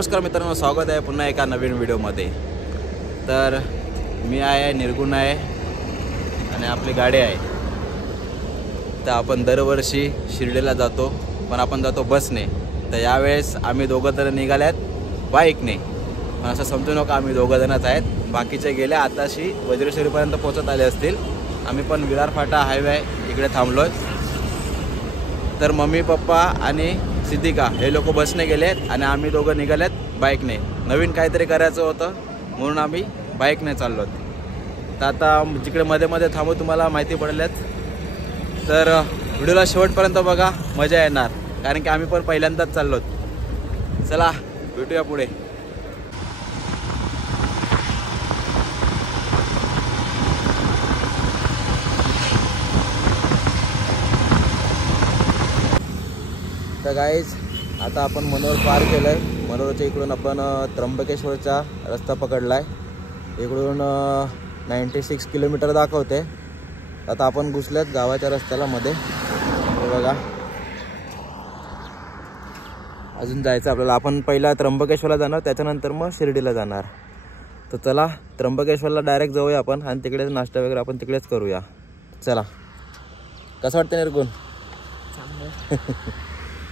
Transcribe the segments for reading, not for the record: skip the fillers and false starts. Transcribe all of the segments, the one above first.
नमस्कार मित्रांनो, स्वागत आहे पुन्हा एका नवीन व्हिडिओमध्ये। तर मी आहे निर्गुण आहे आणि आपली गाडी आहे। तर आपण दरवर्षी शिर्डीला जातो, पण आपण जातो बसने। तर यावेळेस आम्ही दोघं तर निघाल्यात बाईकने, पण असं समजू नका आम्ही दोघं जणच आहेत। बाकीचे गेले आताशी वज्रेश्वरीपर्यंत पोहोचत आले असतील। आम्ही पण विरार फाटा हायवे इकडे थांबलोय। तर मम्मी पप्पा आणि सिद्धिका हे लोक बसने गेलेत आणि आम्ही दोघं निघालेत बाईकने। नवीन काहीतरी करायचं होतं म्हणून आम्ही बाईकने चाललो। तर आता जिकडे मध्ये मध्ये थांबू तुम्हाला माहिती पडलेत, तर व्हिडिओला शेवटपर्यंत बघा, मजा येणार, कारण की आम्ही पण पहिल्यांदाच चाललो। चला भेटूया पुढे। तर गाईज आता आपण मनोर पार केलं आहे। मनोरच्या इकडून आपण त्र्यंबकेश्वरचा रस्ता पकडला आहे। इकडून 96 किलोमीटर दाखवते। आता आपण घुसल्यात गावाच्या रस्त्याला मध्ये। हे बघा, अजून जायचं आपल्याला। आपण पहिला त्र्यंबकेश्वरला जाणार, त्याच्यानंतर मग शिर्डीला जाणार। तर चला त्र्यंबकेश्वरला डायरेक्ट जाऊया आपण आणि तिकडेच नाश्ता वगैरे आपण तिकडेच करूया। चला, कसं वाटतं निर्गुण?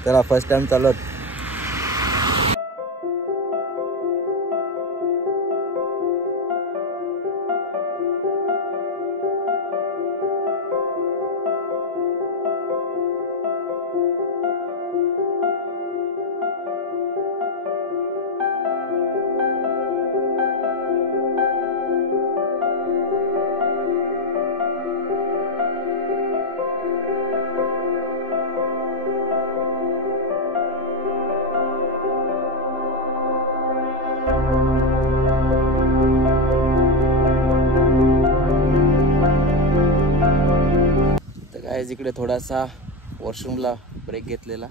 चला, फर्स्ट टाइम चालत। इकडे थोडासा वॉशरूमला ब्रेक घेतलेला।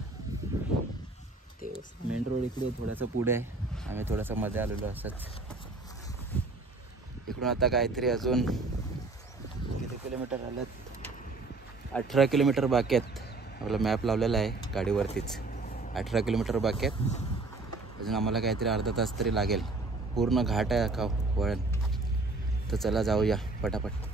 मेन रोड इकडे थोडासा पुढे आहे, आम्ही थोडासा मध्ये आलेलो असंच। इकडून आता काहीतरी अजून किती किलोमीटर आलेत? 18 किलोमीटर बाकी आहेत। आपला मॅप लावलेला आहे गाडीवरतीच, 18 किलोमीटर बाकी आहेत। अजून आम्हाला काहीतरी अर्धा तास तरी लागेल। पूर्ण घाट आहे का वळण। तर चला जाऊया पटापट।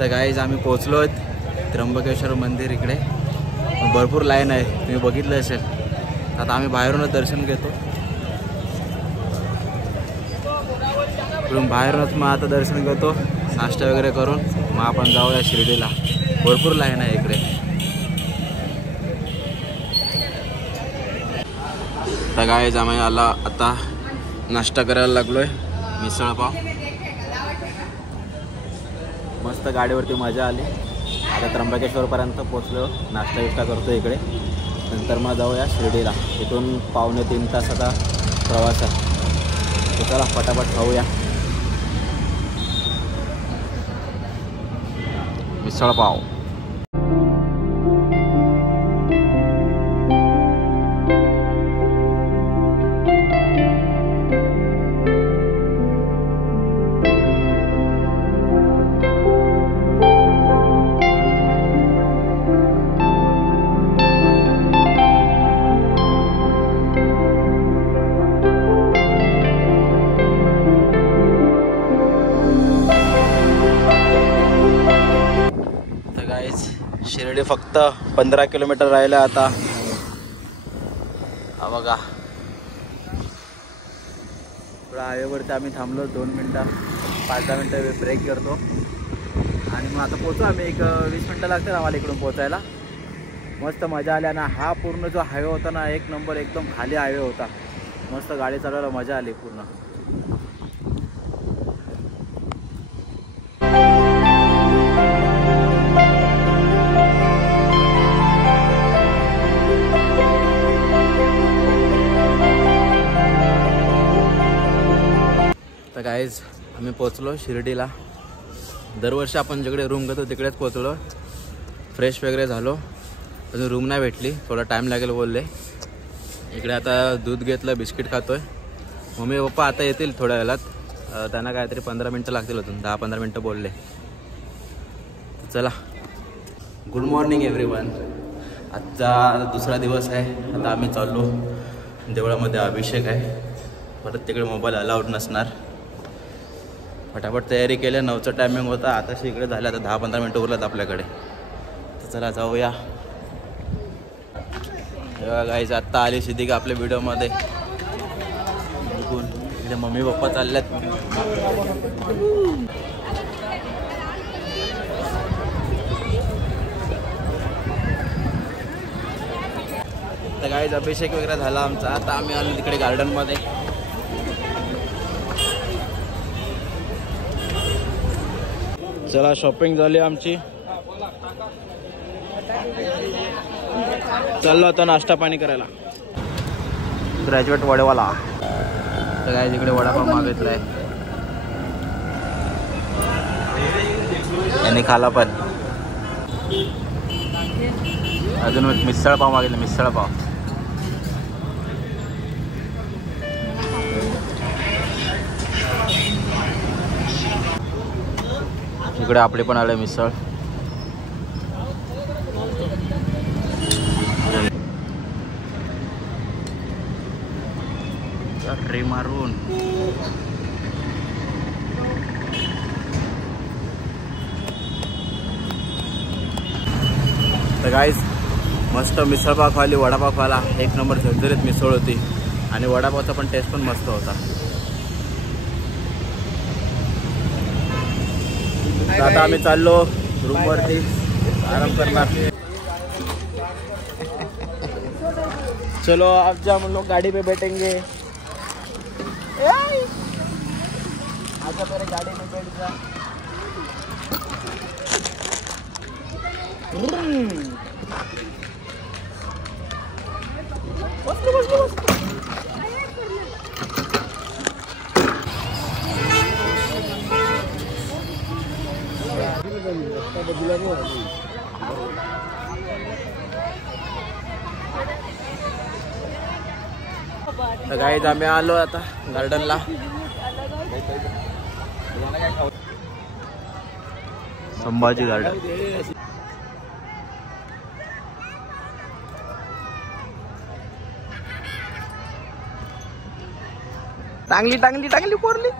तर गाईज आम्ही पोचलो आहेत त्र्यंबकेश्वर मंदिर। इकडे भरपूर लाईन आहे, तुम्ही बघितलं असेल। आता आम्ही बाहेरूनच दर्शन घेतो। इकडून बाहेरूनच मग आता दर्शन घेतो, नाश्ता वगैरे करून मग आपण जाऊया शिर्डीला। भरपूर लाईन आहे इकडे। तर गाईज आम्ही आता नाश्ता करायला लागलोय, मिसळ पाव। मस्त गाडीवरती मजा आली। आता त्र्यंबकेश्वरपर्यंत पोचलो, नाश्ता विष्टा करतो इकडे, नंतर मग जाऊया शिर्डीला। इथून 2.5-3 तासाचा प्रवास आहे। तर चला पटापट खाऊया मिसळ पाव। फक्त 15 किलोमीटर राहिलं आता. हा बघा, थोडा हायवेवरती आम्ही थांबलो 2 मिनटं 5-10 मिनटं ब्रेक करतो आणि मग आता पोहोचू आम्ही. 20 मिनटं लागतात आम्हाला इकडून पोहोचायला. मस्त मजा आली ना. हा पूर्ण जो हायवे होता ना, एक नंबर, एकदम खाली हायवे होता. मस्त गाडी चालवायला मजा आली पूर्ण. तर गाईज आम्ही पोचलो शिर्डीला. दरवर्षी आपण जिकडे रूम घेतो तिकडेच पोचलो. फ्रेश वगैरे झालो. अजून रूम नाही भेटली, थोडा टाईम लागेल बोलले. इकडे आता दूध घेतलं, बिस्किट खातोय. मम्मी पप्पा आता येतील थोड्या वेळात. त्यांना काहीतरी 15 मिनटं लागतील अजून, 10-15 मिनटं बोलले. चला, गुड मॉर्निंग एव्हरीवन. आजचा दुसरा दिवस आहे. आता आम्ही चाललो देवळामध्ये, अभिषेक आहे. परत तिकडे मोबाईल अलाउड नसणार. फटाफट तयारी केल्या. 9चा टायमिंग होता, आताशी इकडे झालं. आता 10-15 मिनटं उरलात आपल्याकडे. तर चला जाऊया. गाईज आत्ता आली सिद्धिका आपल्या व्हिडिओमध्ये. इकडे मम्मी पप्पा चालल्यात. तर गाईज अभिषेक वगैरे झाला आमचा. आता आम्ही आलो तिकडे गार्डनमध्ये. चला, शॉपिंग झाली आमची. चाललो आता नाश्ता पाणी करायला. ग्रॅज्युएट वडेवाला. तर काय तिकडे वडापाव मागितलाय यांनी, खाला पण. अजून मिसळ पाव मागितलं, मिसळ पाव. इकडे आपले पण आले मिसळ. ट्रे मारून तर गाईज मस्त मिसळपाव खाली, वडापाव खाला. एक नंबर झरझरीत मिसळ होती आणि वडापावचा पण टेस्ट पण मस्त होता. आता आम्ही चाललो रूमवरती आराम करणार. चलो अब जा हम लोग गाड़ी पे बैठेंगे. आजा मेरे गाड़ी में बैठ जा. तर गाईज आम्ही आलो आता गार्डनला. संभाजी गार्डन. टांगली टांगली टांगली पोरली.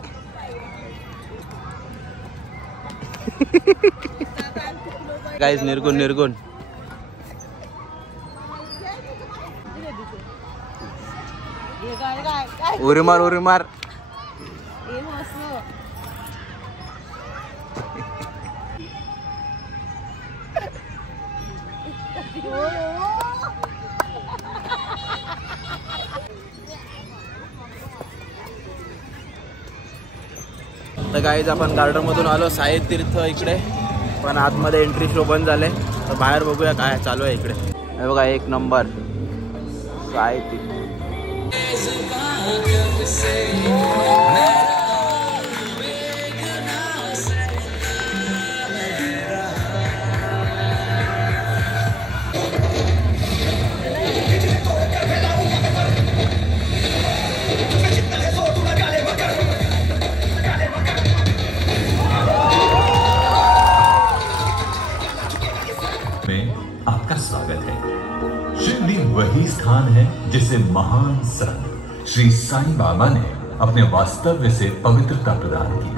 गाईज निर्गुण निर्गुण. उरी मार उरी मार. तर गाईज आपण गार्डन मधून आलो साई तीर्थ इकडे, पण आतमध्ये एंट्री शो बंद झाले. तर बाहेर बघूया काय चालू आहे इकडे. हे बघा, एक नंबर साई तीर्थ. आपका स्वागत है। शिरडी वही स्थान है जिसे महान संत श्री साईं बाबा ने अपने वास्तव्य से पवित्रता प्रदान की।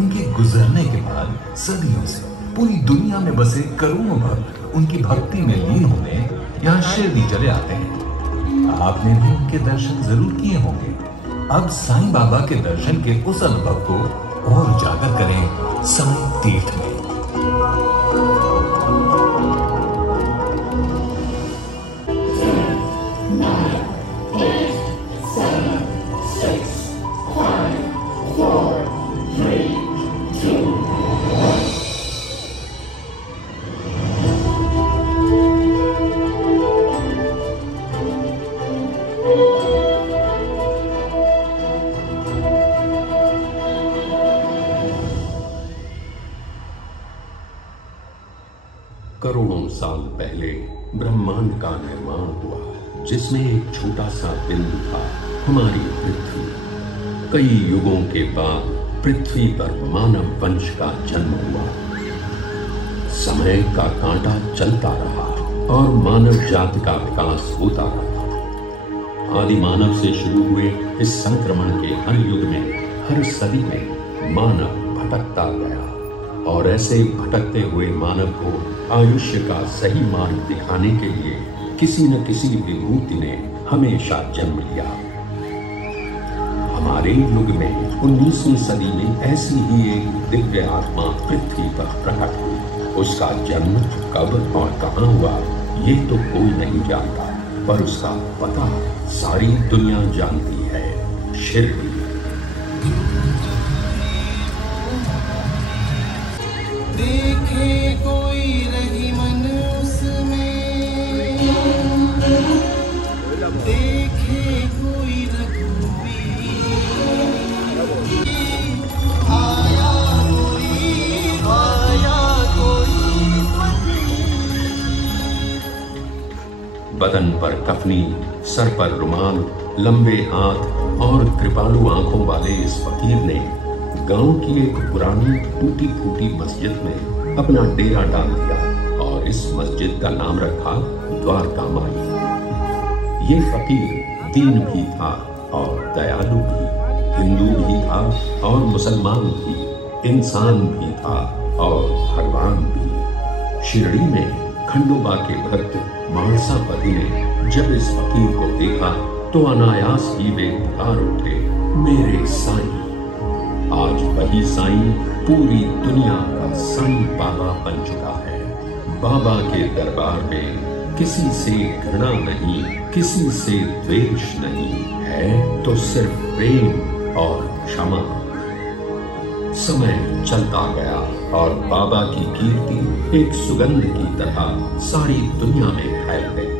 उनके गुजरने के बाद सदियों से पूरी दुनिया में बसे करोड़ों भक्त भक्त उनकी भक्ति में लीन होने यहाँ शिरडी चले आते हैं। आपने भी उनके दर्शन जरूर किए होंगे। अब साईं बाबा के दर्शन के उस अनुभव को और उजागर करें साईं तीर्थ में। करोड़ों साल पहले ब्रह्मांड का निर्माण हुआ, जिसमें एक छोटा सा बिंदु था, हमारी पृथ्वी। कई युगों के बाद पृथ्वी पर मानव वंश का जन्म हुआ। समय का कांटा चलता रहा और मानव जाति का विकास होता रहा। आदि मानव से शुरू हुए इस संक्रमण के हर युग में, हर सदी में मानव भटकता गया और ऐसे भटकते हुए मानव को आयुष्य का सही मार्ग दिखाने के लिए किसी न किसी विभूति ने हमेशा जन्म लिया। हमारे युग में 19वीं सदी में ऐसी ही एक दिव्य आत्मा पृथ्वी पर प्रकट हुई। उसका जन्म कब और कहां हुआ ये तो कोई नहीं जानता, पर उसका पता सारी दुनिया जानती है, शिरडी। देखे कोई रहीमन उसमें, देखे कोई रघुवीर, आया कोई बदन पर कफनी, सर पर रुमाल, लंबे हाथ और कृपालु आंखों वाले इस फकीर ने गांव की एक पुरानी टूटी फूटी मस्जिद में अपना डेरा डाल दिया और इस मस्जिद का नाम रखा द्वारका माई। ये फकीर दीन भी था और दयालु भी, हिंदू भी था और मुसलमान भी, इंसान भी था और भगवान भी। शिरडी में खंडोबा के भक्त मानसापति ने जब इस फकीर को देखा तो अनायास ही वे पुकार उठे, मेरे साईं। आज वही साईं पूरी दुनिया का साईं बाबा बन चुका है। बाबा के दरबार में किसी से घृणा नहीं, किसी से द्वेष नहीं है, तो सिर्फ प्रेम और क्षमा। समय चलता गया और बाबा की कीर्ति एक सुगंध की तरह सारी दुनिया में फैल गई।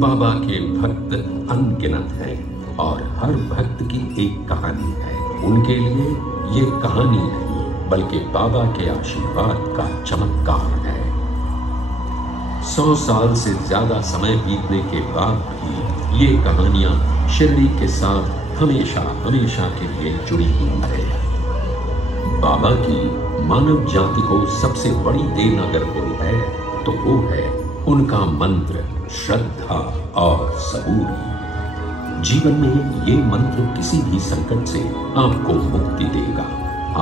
बाबा के भक्त अनगिनत हैं और हर भक्त की एक कहानी है। उनके लिए ये कहानी नहीं बल्कि बाबा के आशीर्वाद का चमत्कार है। 100 साल से ज्यादा समय बीतने के बाद भी ये कहानियां शिरडी के साथ हमेशा हमेशा के लिए जुड़ी हुई है। बाबा की मानव जाति को सबसे बड़ी देन अगर कोई है तो वो है उनका मंत्र, श्रद्धा और सबूरी। जीवन में ये मंत्र किसी भी संकट से आपको मुक्ति देगा।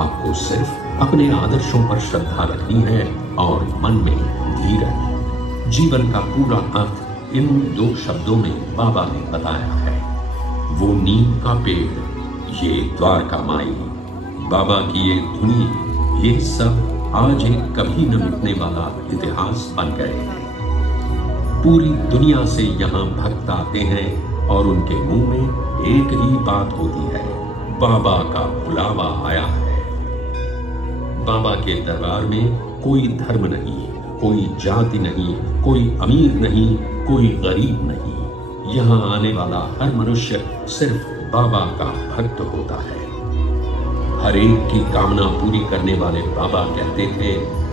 आपको सिर्फ अपने आदर्शों पर श्रद्धा रखनी है और मन में धीरज। जीवन का पूरा अर्थ इन 2 शब्दों में बाबा ने बताया है। वो नीम का पेड़, ये द्वारका माई, बाबा की ये धुनी, ये सब आज एक कभी न मिटने वाला इतिहास बन गए हैं। पूरी दुनिया से यहाँ भक्त आते हैं और उनके मुंह में एक ही बात होती है, बाबा का बुलावा आया है। बाबा के दरबार में कोई धर्म नहीं, कोई जाति नहीं, कोई अमीर नहीं, कोई गरीब नहीं। यहाँ आने वाला हर मनुष्य सिर्फ बाबा का भक्त होता है। हर एक की कामना पूरी करने वाले बाबा कहते थे,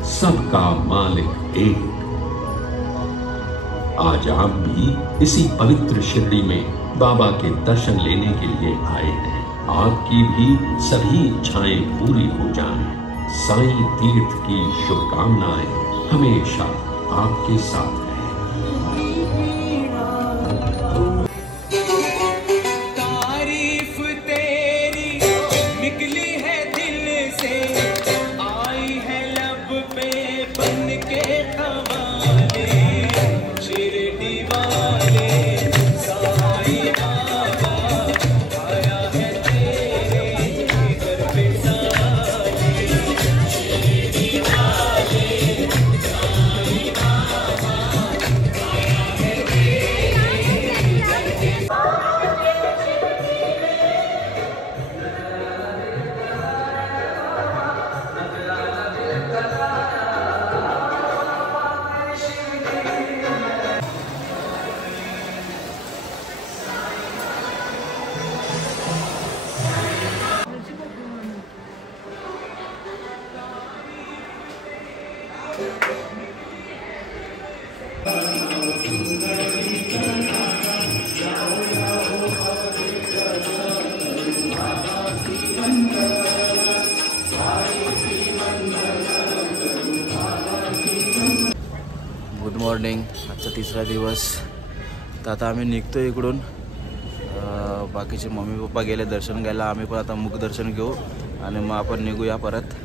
सबका मालिक एक। आज आप भी इसी पवित्र शिरडी में बाबा के दर्शन लेने के लिए आए हैं। आपकी भी सभी इच्छाएं पूरी हो जाएं। साईं तीर्थ की शुभकामनाएं हमेशा आपके साथ हैं। तारीफ तेरी निकली है दिल से, आई है लब पे बन के खबर। मॉर्निंग, आजचा तिसरा दिवस. तर आता आम्ही निघतो इकडून. बाकीचे मम्मी पप्पा गेले दर्शन घ्यायला, आम्ही पण आता मुख दर्शन घेऊ आणि मग आपण निघूया परत.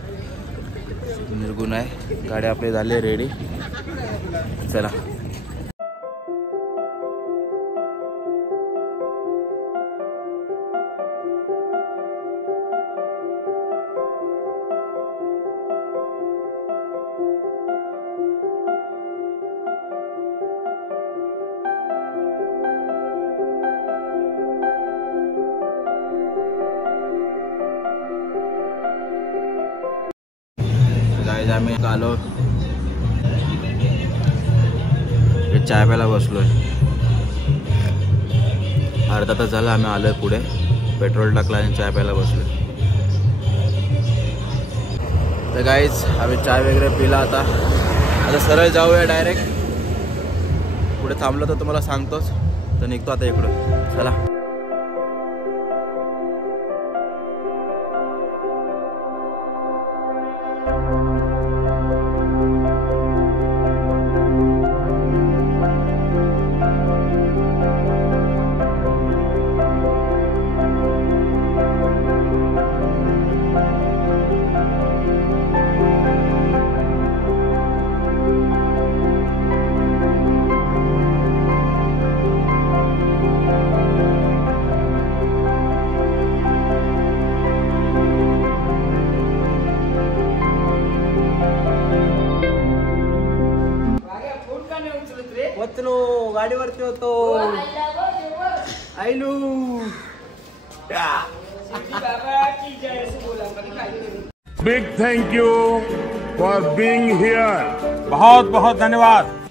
निर्गुण आहे, गाडी आपली झाली रेडी. चला. आम्ही आलो, चाय प्यायला बसलोय. अर्धा तास झाला आम्ही आलोय पुढे. पेट्रोल टाकला आणि चाय प्यायला बसलोय. तर गाईज आम्ही चाय वगैरे पिला. आता सरळ जाऊया डायरेक्ट. पुढे थांबलो तर तुम्हाला सांगतोच. तर निघतो आता इकडून. चला. गाडीवरती होतो. आयलू big thank you for being here. बहुत बहुत धन्यवाद.